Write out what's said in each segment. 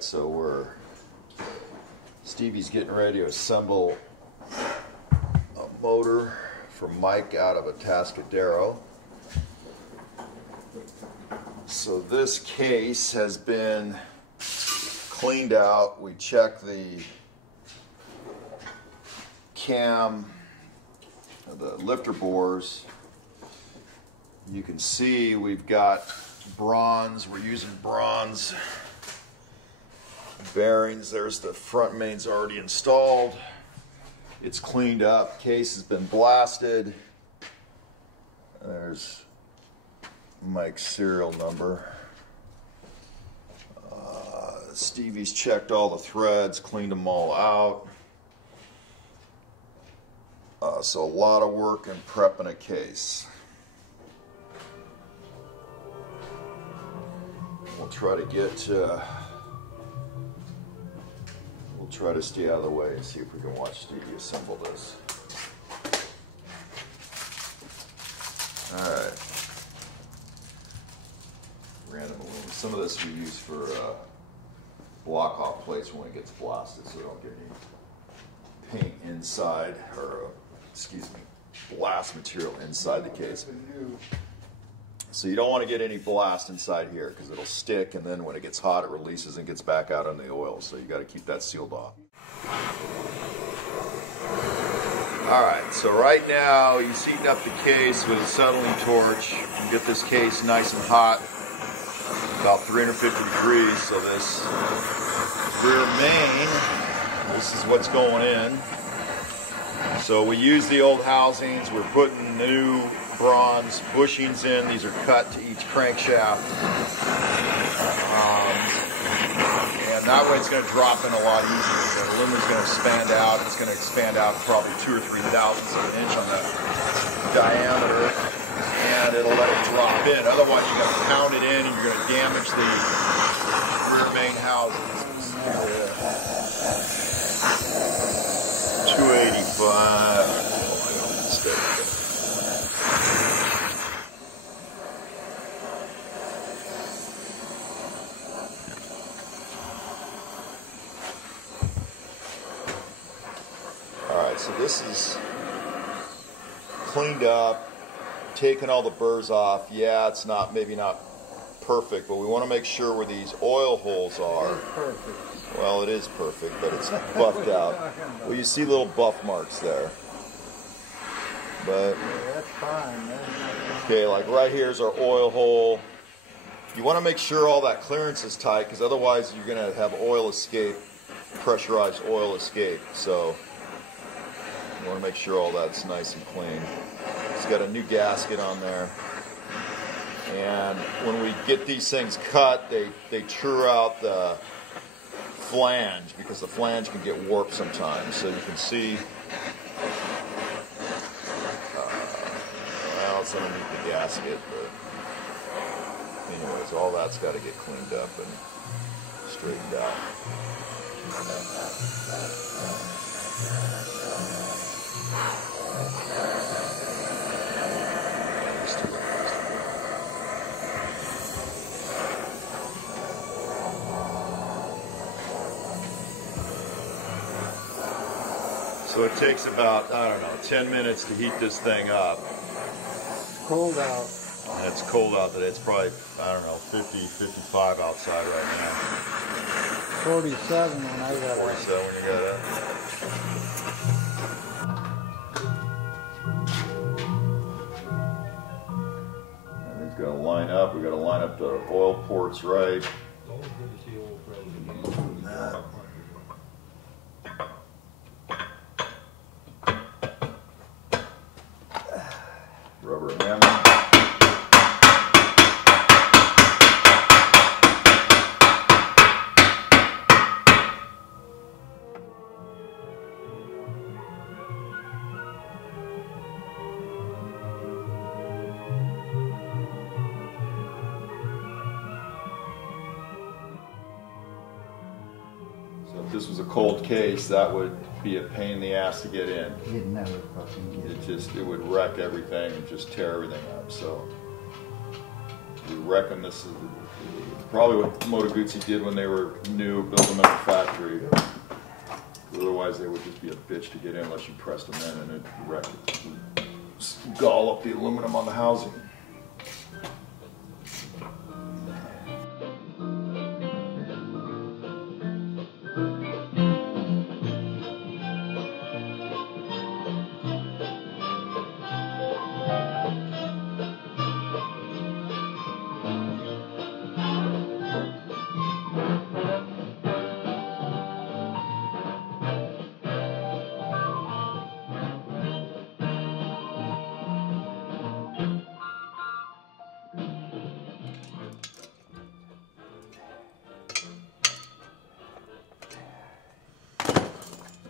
Alright, so Stevie's getting ready to assemble a motor for Mike out of a Tascadero. So this case has been cleaned out. We checked the cam, the lifter bores. You can see we've got bronze. We're using bronze bearings. There's the front mains already installed. It's cleaned up. Case has been blasted. There's Mike's serial number. Stevie's checked all the threads, cleaned them all out. So a lot of work in prepping a case. We'll try to stay out of the way and see if we can watch Stevie assemble this. Alright. Random aluminum. Some of this we use for block off plates when it gets blasted so we don't get any paint inside, or excuse me, blast material inside the case. So you don't want to get any blast inside here because it'll stick, and then when it gets hot it releases and gets back out on the oil, so you got to keep that sealed off. Alright, so right now he's heating up the case with a acetylene torch. You can get this case nice and hot, about 350 degrees, so this rear main, this is what's going in. So we use the old housings, we're putting new bronze bushings in. These are cut to each crankshaft. And that way it's going to drop in a lot easier. The aluminum's going to expand out. It's going to expand out probably 2 or 3 thousandths of an inch on the diameter. And it'll let it drop in. Otherwise you're going to pound it in and you're going to damage the rear main housings. 285. So this is cleaned up, taken all the burrs off. Yeah, it's maybe not perfect, but we want to make sure where these oil holes are. It's perfect. Well, it is perfect, but it's buffed out. Well, you see little buff marks there. But yeah, that's fine. Okay, like right here's our oil hole. You want to make sure all that clearance is tight, because otherwise you're going to have oil escape, pressurized oil escape. So you want to make sure all that's nice and clean. It's got a new gasket on there. And when we get these things cut, they true out the flange, because the flange can get warped sometimes. So you can see, well, it's underneath the gasket, but anyways, all that's got to get cleaned up and straightened out. So it takes about, I don't know, 10 minutes to heat this thing up. It's cold out. And it's cold out today. It's probably, I don't know, 50, 55 outside right now. 47 when I got it. 47 when you got it. Everything's got to line up. We've got to line up the oil ports right. Rubber hammer. So if this was a cold case, that would be a pain in the ass to get in. You'd never fucking get it. It would wreck everything and just tear everything up. So we reckon this is Probably what Moto Guzzi did when they were new, building them at the factory. Otherwise, they would just be a bitch to get in unless you pressed them in and it'd wreck it. Gall up the aluminum on the housing.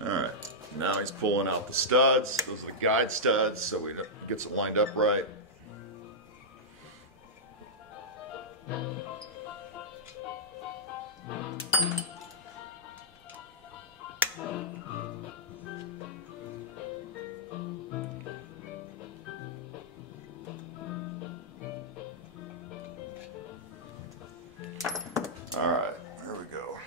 Alright, now he's pulling out the studs. Those are the guide studs, so he gets it lined up right. Alright, here we go.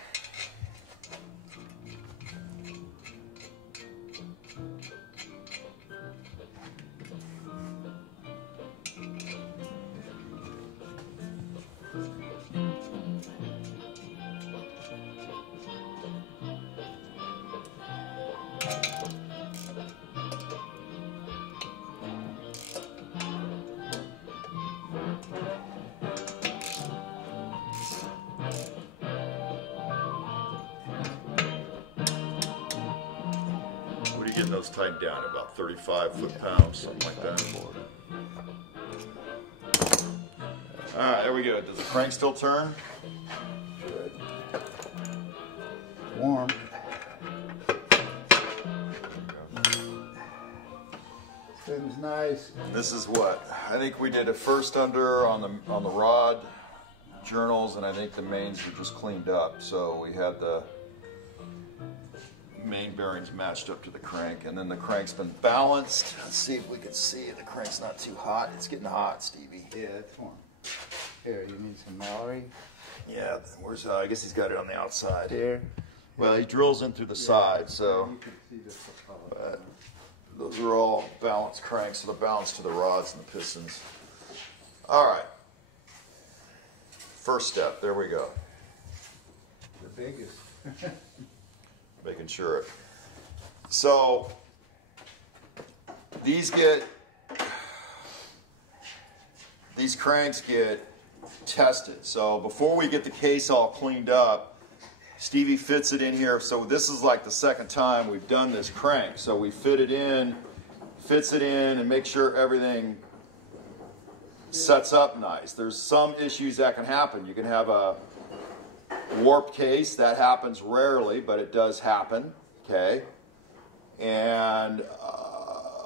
Getting those tightened down about 35 foot-pounds, something like that. Alright, there we go. Does the crank still turn? Good. Warm. Spins nice. This is what? I think we did a first under on the rod journals, and I think the mains were just cleaned up. So we had the main bearings matched up to the crank, and then the crank's been balanced. Let's see if we can see the crank's not too hot. It's getting hot, Stevie. Yeah, it's warm. Here, you need some Mallory? Yeah, where's I guess he's got it on the outside. Here. Well, he drills in through the side, so You can see the propeller. those are all balanced cranks, so the balance to the rods and the pistons. All right. First step, there we go. The biggest. Making sure. So these cranks get tested. So before we get the case all cleaned up, Stevie fits it in here. So this is like the second time we've done this crank. So we fit it in, fits it in, and make sure everything sets up nice. There's some issues that can happen. You can have a warped case. That happens rarely, but it does happen. Okay, and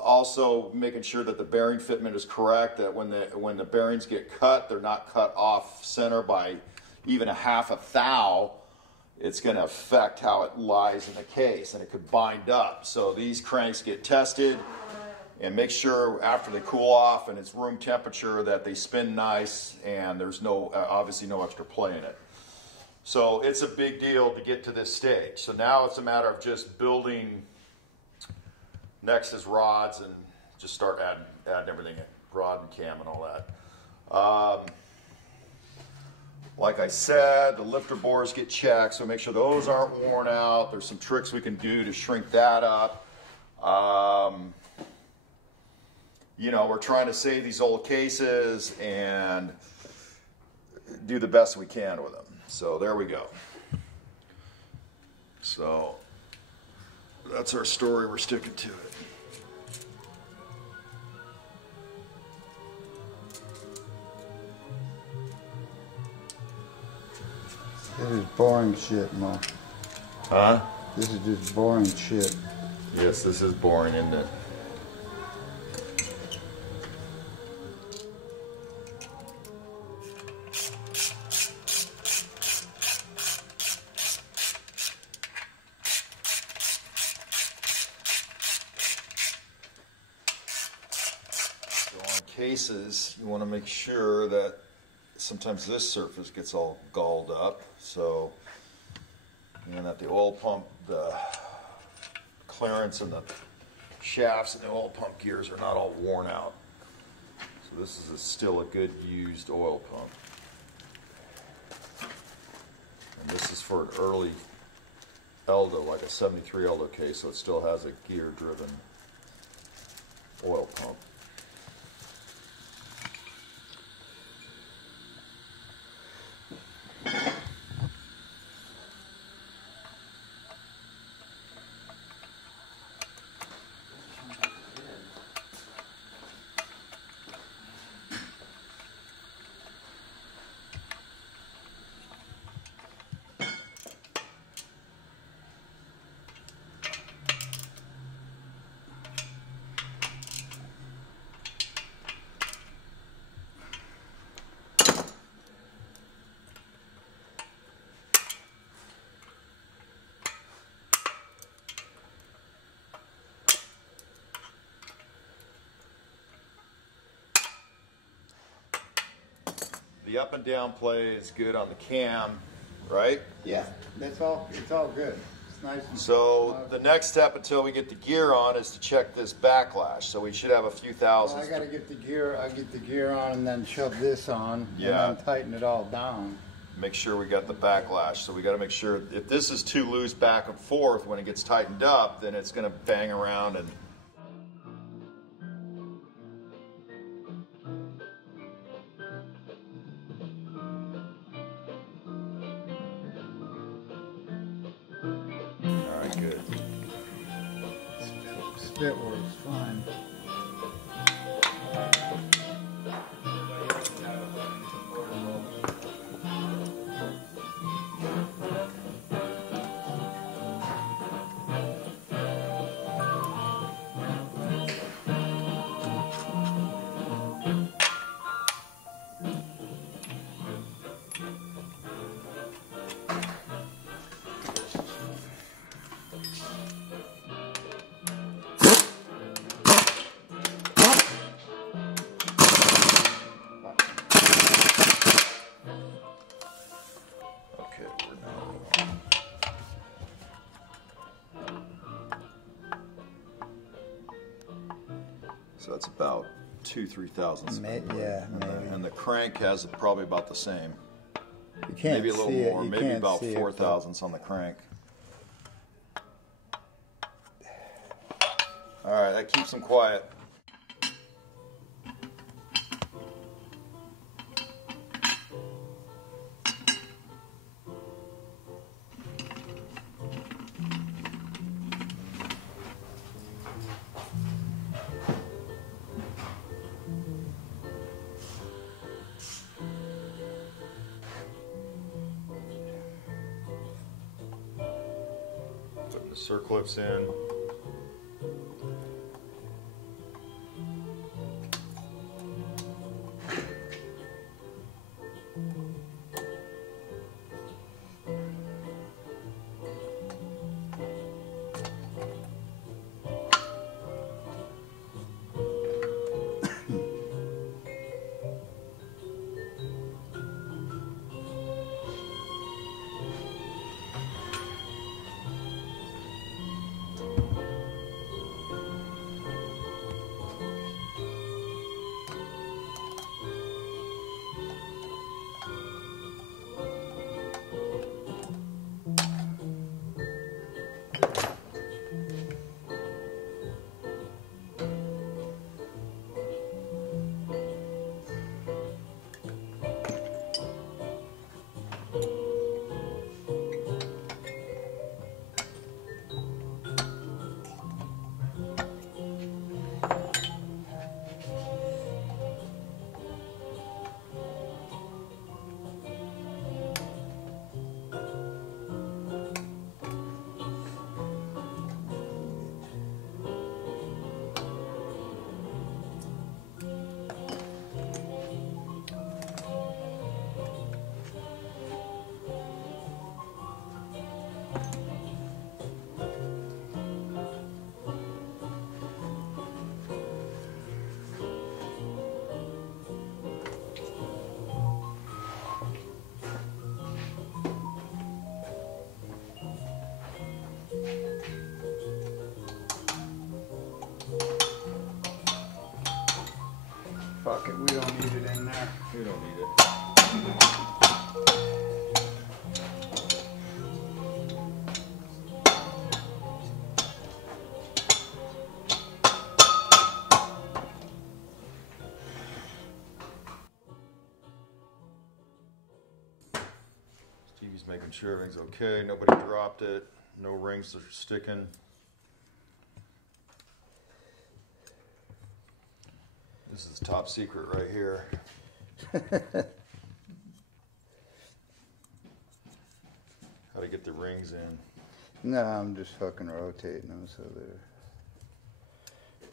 also making sure that the bearing fitment is correct, that when the bearings get cut, they're not cut off center by even a half a thou. It's going to affect how it lies in the case, and it could bind up. So these cranks get tested, and make sure after they cool off and it's room temperature that they spin nice, and there's no obviously no extra play in it. So it's a big deal to get to this stage. So now it's a matter of just building. Next is rods, and just start adding everything in, rod and cam and all that. Like I said, the lifter bores get checked, so make sure those aren't worn out. There's some tricks we can do to shrink that up. You know, we're trying to save these old cases and do the best we can with them. So there we go. So that's our story. We're sticking to it. This is boring shit, Mo. Huh? This is just boring shit. Yes, this is boring, isn't it? So on cases, you want to make sure that sometimes this surface gets all galled up, so and that the oil pump, the clearance and the shafts and the oil pump gears are not all worn out. So this is still a good used oil pump. And this is for an early Eldo, like a 73 Eldo case, so it still has a gear driven oil pump. The up and down play is good on the cam, right? Yeah, that's all. It's all good. It's nice. And So the next step until we get the gear on is to check this backlash. So we should have a few thousand. I got to get the gear. I get the gear on and then shove this on. Yeah. And then tighten it all down. Make sure we got the backlash. So we got to make sure if this is too loose back and forth, when it gets tightened up, then it's going to bang around and. Good. Spit works fine. So that's about 2-3 thousandths. Yeah, maybe. And the crank has probably about the same. You can't Maybe a little see more, it. You maybe can't about see 4 it, thousandths on the crank. All right, that keeps them quiet. Putting the circlips in. don't need it. Stevie's making sure everything's okay. Nobody dropped it. No rings are sticking. This is top secret right here. How to get the rings in. No, I'm just fucking rotating them so they're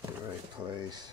the right place.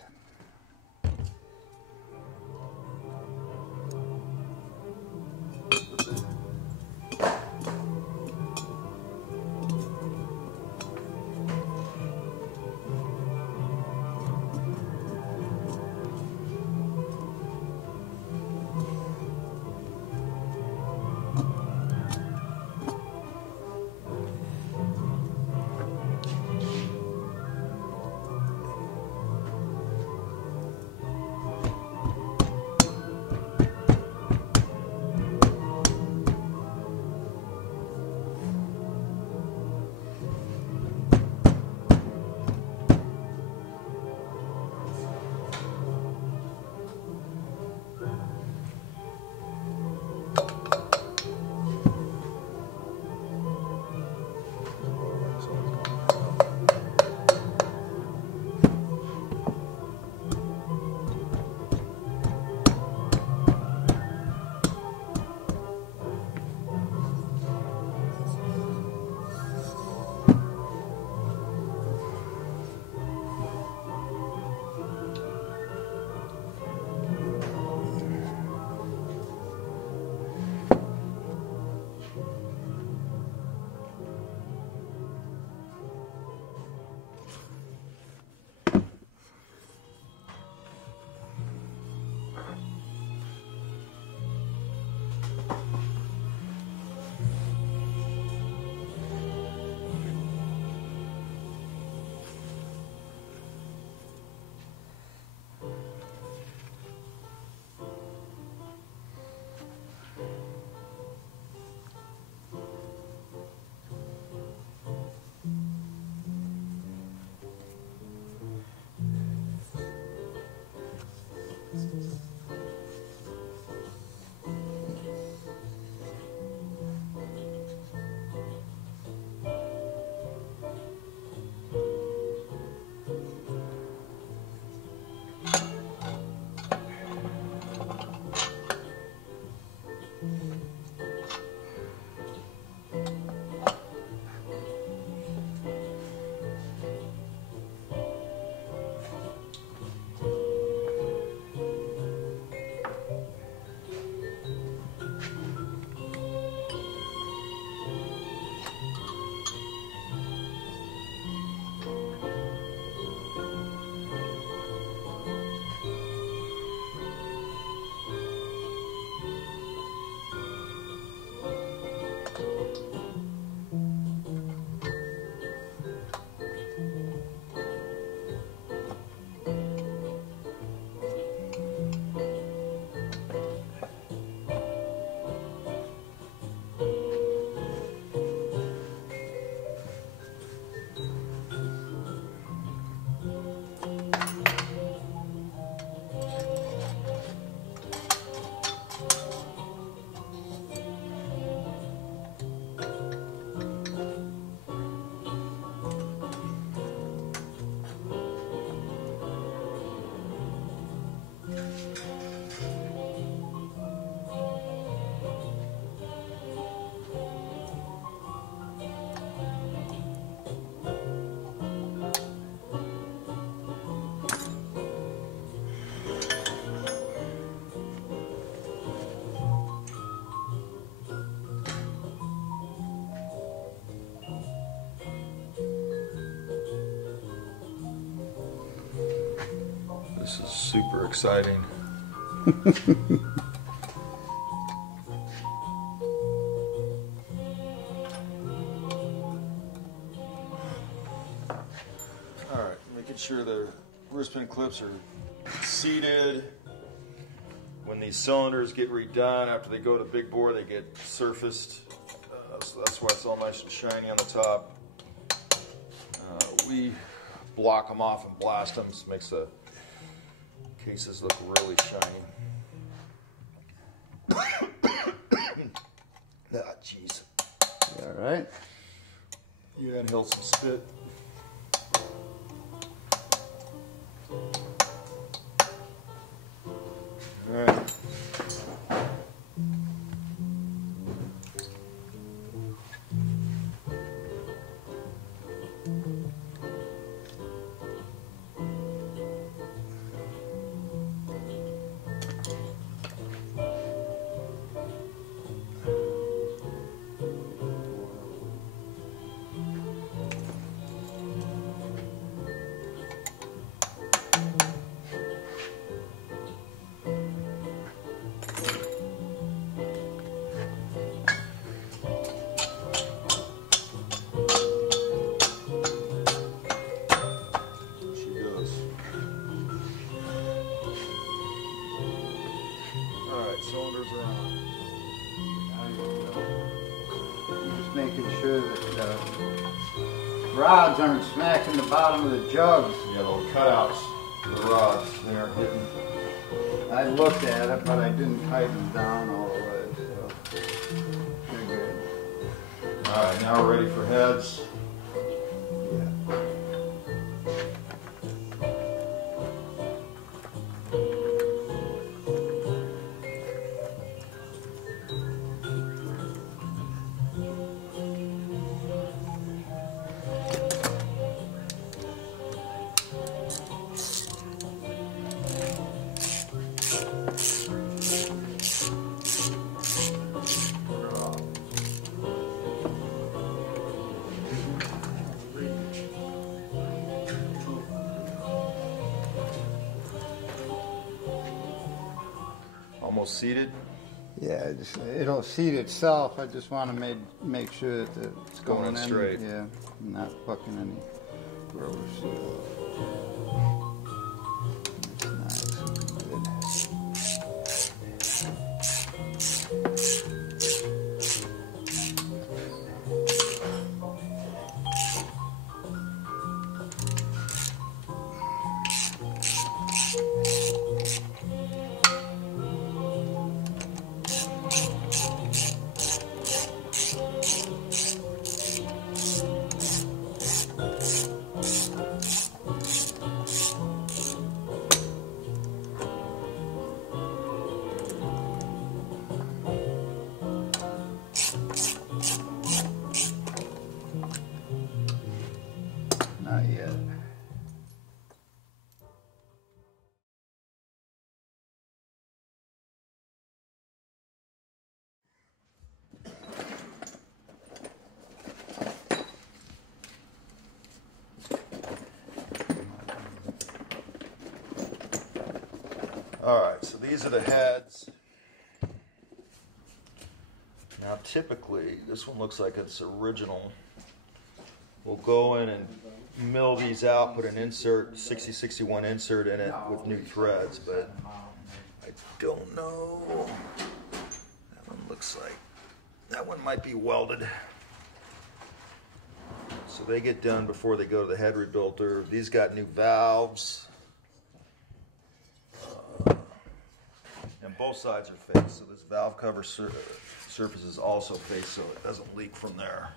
This is super exciting. Alright, making sure the wristband clips are seated. when these cylinders get redone after they go to big bore, they get surfaced. So that's why it's all nice and shiny on the top. We block them off and blast them. This makes the cases look really shiny. Ah, jeez. All right. Yeah, inhale some spit. All right. Cylinders are on. Just making sure that the rods aren't smacking the bottom of the jugs. Yeah, little cutouts for the rods, they aren't hitting. I looked at it, but I didn't tighten them down all the way, so they're good. All right, now we're ready for heads. Almost seated. Yeah, it'll seat itself. I just want to make sure that it's Going going in straight. Yeah, not fucking any rubber seal. That's nice. Good. Not yet. All right, so these are the heads. Now typically, this one looks like it's original. We'll go in and mill these out, put an insert, 6061 insert in it with new threads, but I don't know. That one looks like, that one might be welded. So they get done before they go to the head rebuilder. These got new valves. And both sides are faced, so this valve cover surface is also faced so it doesn't leak from there.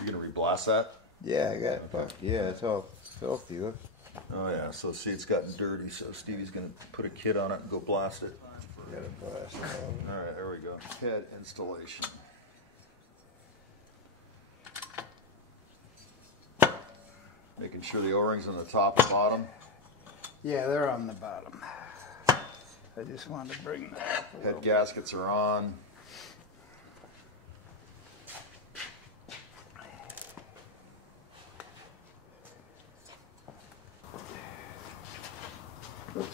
You gonna re-blast that? Yeah, I got it. Fuck yeah, it's all filthy. Look. Oh yeah, so see it's gotten dirty, so Stevie's gonna put a kit on it and go blast it. Got it blasted out. All right, there we go. Head installation. Making sure the O-rings on the top and bottom. Yeah, they're on the bottom. I just wanted to bring that up a Head little bit. gaskets are on. Oops.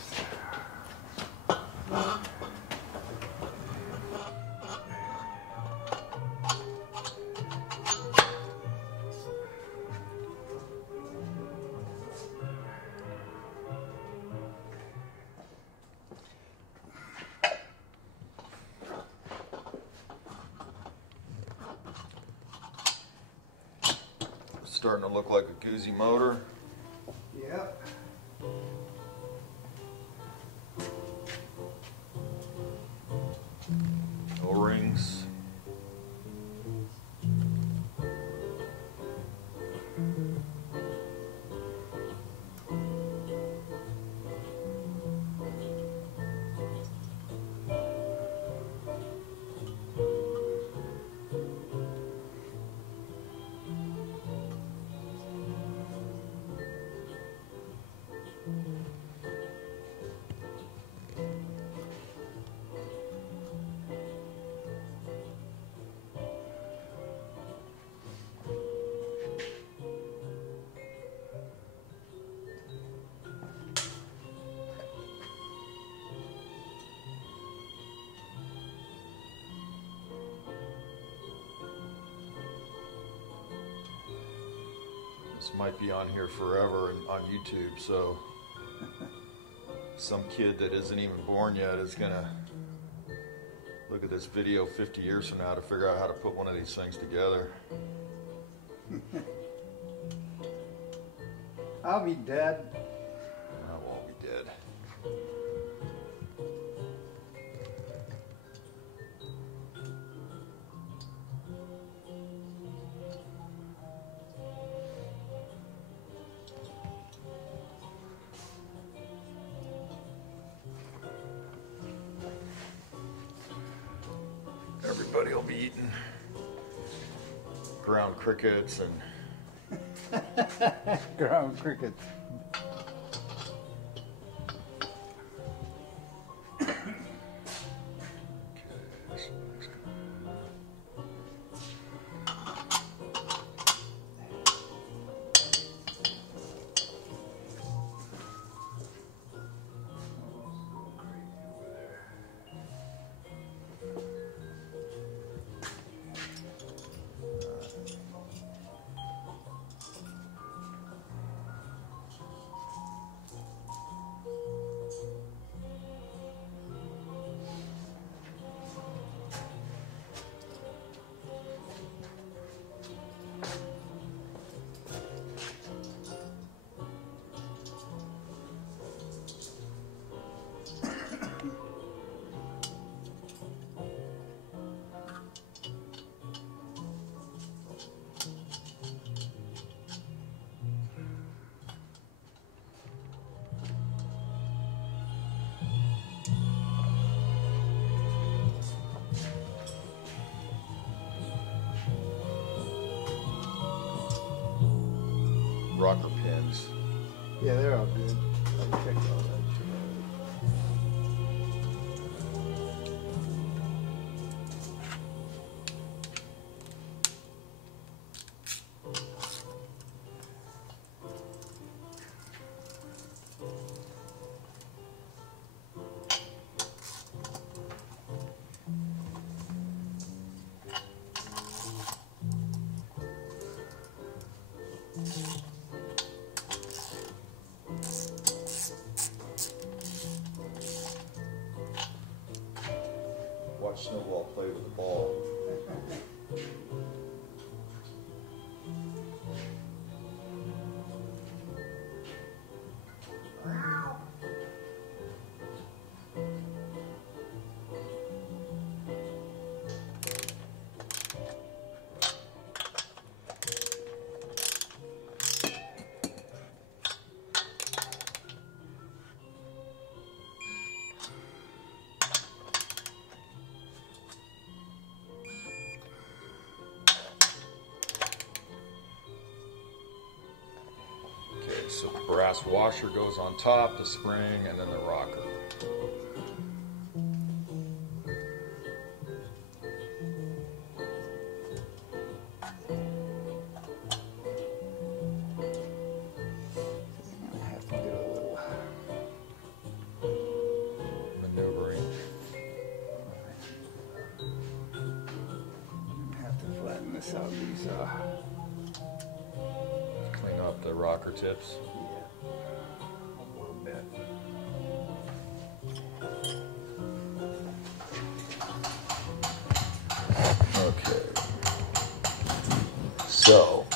starting to look like a Guzzi motor. Yep. O-rings. This might be on here forever and on YouTube, so some kid that isn't even born yet is gonna look at this video 50 years from now to figure out how to put one of these things together. I'll be dead. I won't be dead. Everybody will be eating ground crickets and Ground crickets. rocker pins. Yeah, they're all good. I checked all that shit Watch Snowball play with the ball. So the brass washer goes on top, the spring, and then the rocker. I have to do a little Maneuvering. I have to flatten this out. These Clean up the rocker tips. yeah, a little bit. Okay. So,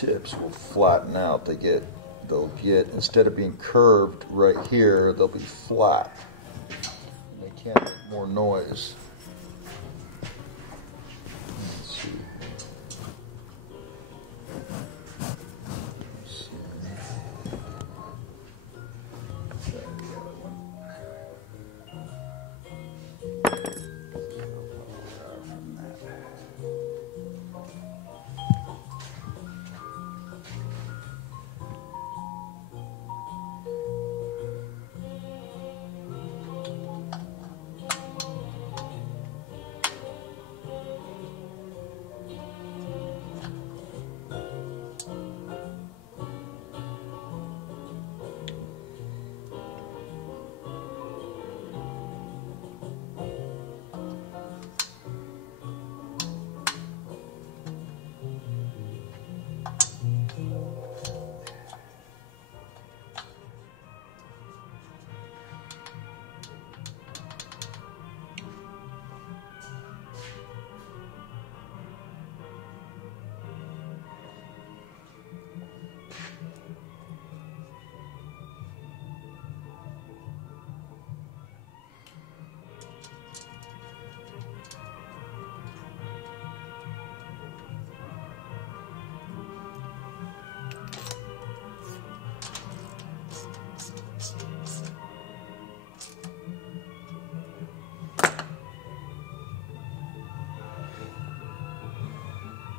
tips will flatten out. They'll get, instead of being curved right here, they'll be flat. They can't make more noise. Let's see.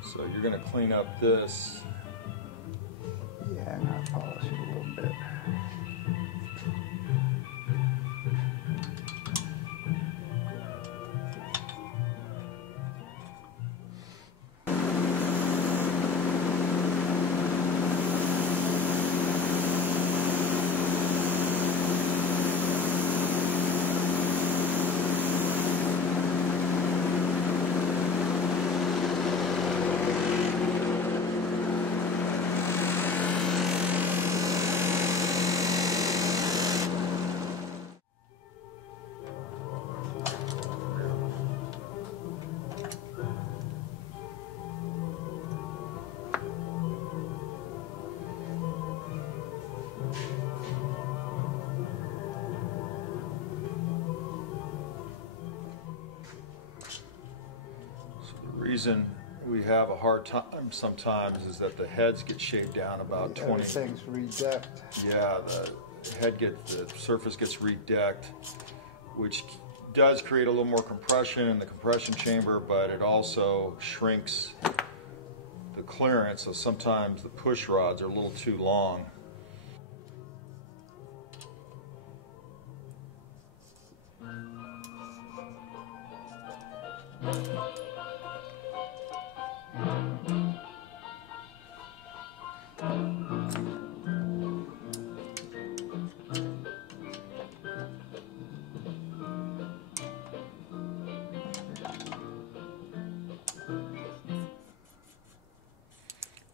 So you're going to clean up this. Yeah, I'm going to polish it a little bit. The reason we have a hard time sometimes is that the heads get shaved down about 20. Everything's redecked. Yeah, the surface gets redecked, which does create a little more compression in the compression chamber, but it also shrinks the clearance, so sometimes the push rods are a little too long.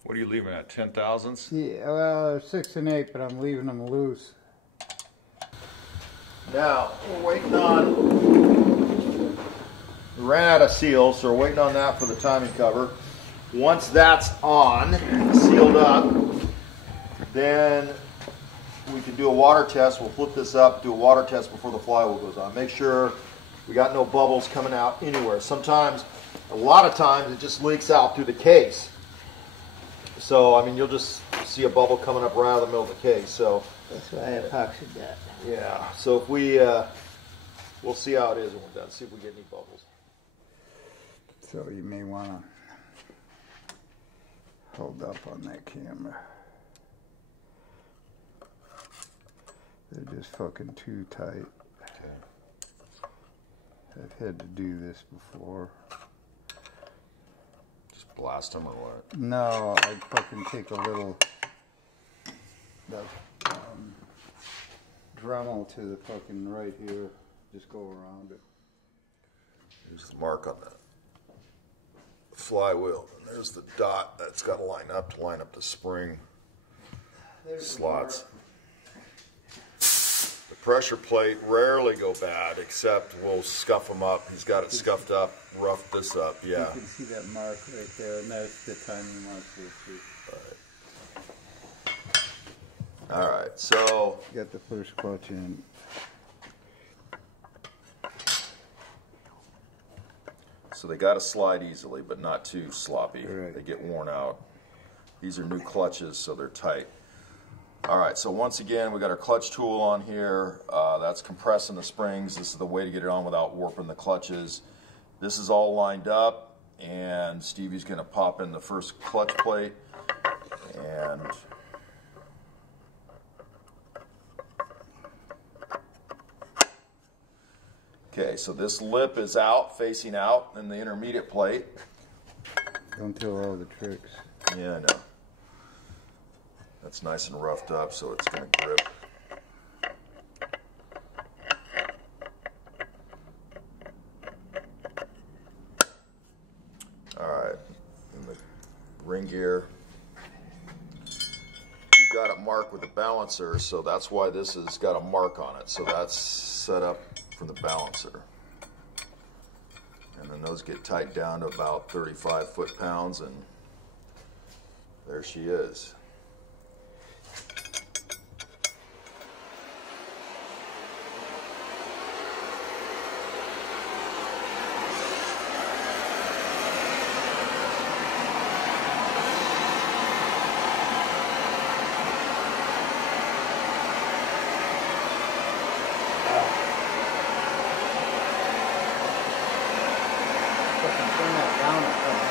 What are you leaving at, 10 thousandths? Yeah, well, 6 and 8, but I'm leaving them loose. Now, we're waiting on, we ran out of seal, so we're waiting on that for the timing cover. Once that's on, sealed up, then we can do a water test. We'll flip this up, do a water test before the flywheel goes on. Make sure we got no bubbles coming out anywhere. Sometimes, a lot of times, it just leaks out through the case. So, I mean, you'll just see a bubble coming up right out of the middle of the case. So That's why I epoxied that. yeah, so if we, we'll see how it is when we're done, see if we get any bubbles. So you may want to hold up on that camera. They're just fucking too tight. Okay. I've had to do this before. Just blast them or what? No, I'd fucking take a little Dremel to the fucking right here. Just go around it. Here's the mark on the flywheel, and there's the dot that's got to line up the spring slots. The pressure plate rarely go bad, except we'll scuff them up. He's got it scuffed up, roughed this up, yeah. You can see that mark right there, and that's the timing mark. Right. All right, so Got the first clutch in. So they got to slide easily, but not too sloppy. Right. They get worn out. These are new clutches, so they're tight. All right, so once again, we got our clutch tool on here. That's compressing the springs. This is the way to get it on without warping the clutches. This is all lined up, and Stevie's going to pop in the first clutch plate. And okay, so this lip is out, facing out in the intermediate plate. Don't tell all the tricks. Yeah, I know. That's nice and roughed up, so it's going to grip. All right, and the ring gear. We've got it marked with a balancer, so that's why this has got a mark on it. So that's set up from the balancer. And then those get tightened down to about 35 foot-pounds, and there she is. Turn that down a couple.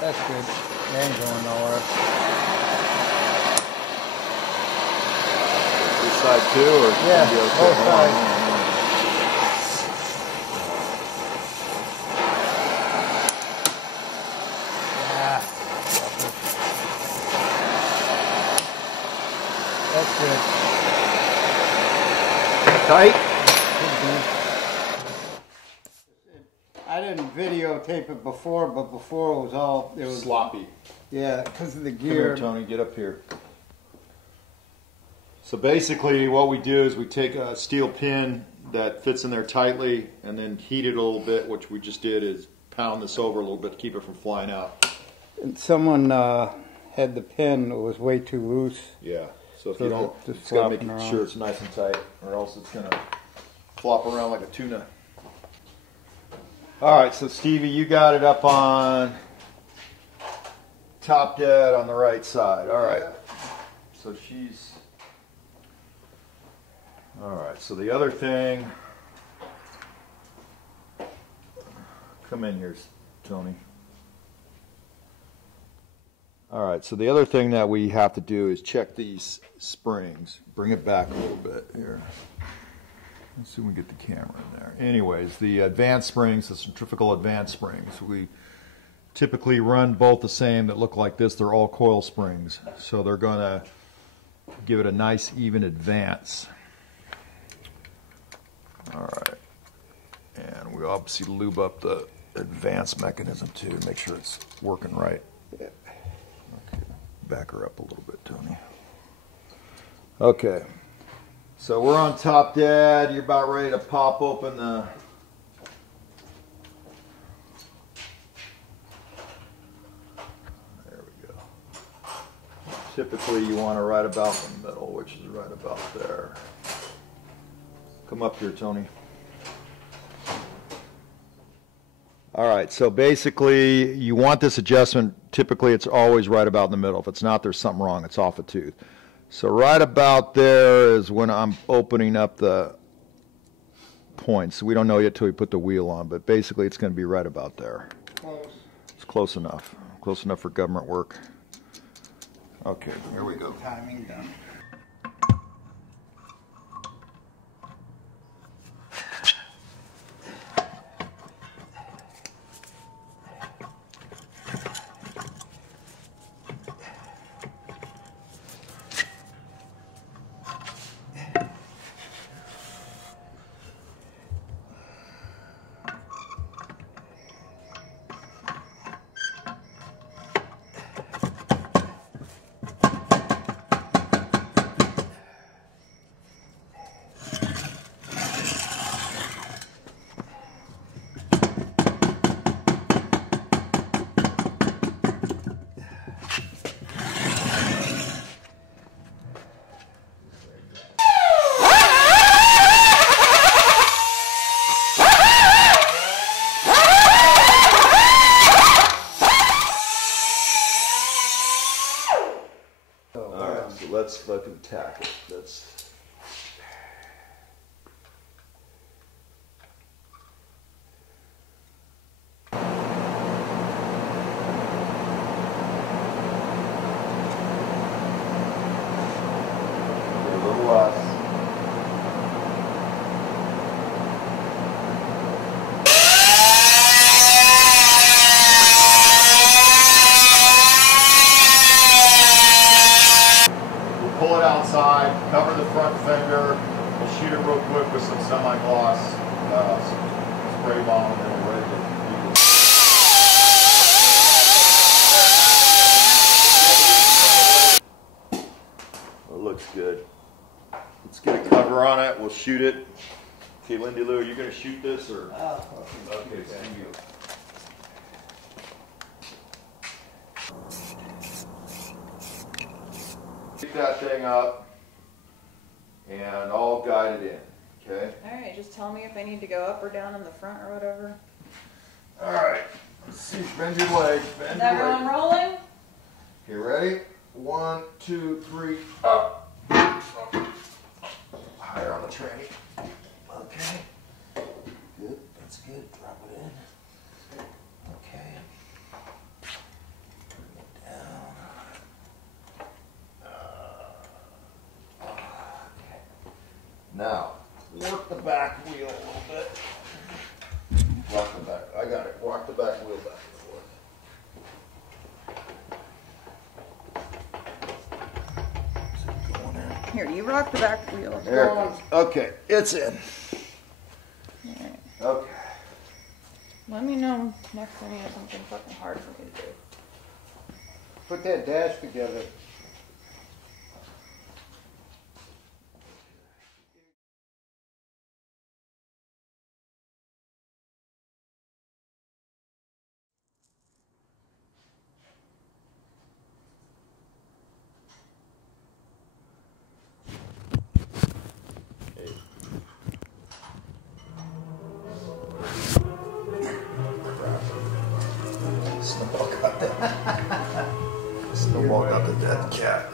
That's good. They ain't going nowhere. This side too, or it's Yeah, gonna be okay? both Hold on, sides. hold on, hold on. Yeah. That's good. Tight? I didn't videotape it before, but before it was Sloppy. yeah, because of the Come here, gear. Tony, get up here. So basically what we do is we take a steel pin that fits in there tightly and then heat it a little bit. What we just did is pound this over a little bit to keep it from flying out. And someone had the pin that was way too loose. Yeah, so if So you don't, just it's got to make flopping around. sure it's nice and tight, or else it's going to flop around like a tuna. All right, so Stevie, you got it up on top dead on the right side. All right, so she's... All right, so the other thing... Come in here, Tony. All right, so the other thing that we have to do is check these springs. Bring it back a little bit here. Let's see if we can get the camera in there. Anyways, the advanced springs, the centrifugal advanced springs, we typically run both the same that look like this. They're all coil springs, so they're going to give it a nice even advance. All right, and we obviously lube up the advance mechanism too, make sure it's working right. Okay, back her up a little bit, Tony. Okay. So we're on top dead. You're about ready to pop open the... There we go. Typically you want to right about in the middle, which is right about there. Come up here, Tony. All right, so basically you want this adjustment, typically it's always right about in the middle. If it's not, there's something wrong, it's off a tooth. So right about there is when I'm opening up the points. We don't know yet till we put the wheel on, but basically it's going to be right about there. Close. It's close enough. Close enough for government work. Okay, here we go. Timing done. can tack it. That's a little less. Pull it outside, cover the front fender. We'll shoot it real quick with some semi-gloss spray bomb, and then we're ready to use it. It looks good. Let's get a cover on it. We'll shoot it. Okay, Lindy Lou, are you going to shoot this or? Okay, thank you. Pick that thing up and I'll guide it in, okay? Alright, just tell me if I need to go up or down in the front or whatever. Alright, let's see, bend your leg, bend Is that your where leg. I'm rolling? Okay, ready? 1, 2, 3, up. Higher on the tranny. Okay. Good, that's good. Drop it in. Okay. Bring it down. Okay. Now, work the back wheel a little bit. Rock the back. I got it. Rock the back wheel back and forth. Going in. Here, you rock the back wheel. There it goes. Okay, it's in. Alright. Okay. Let me know next time you have something fucking hard for me to do. Put that dash together. Snowball got the dead cat.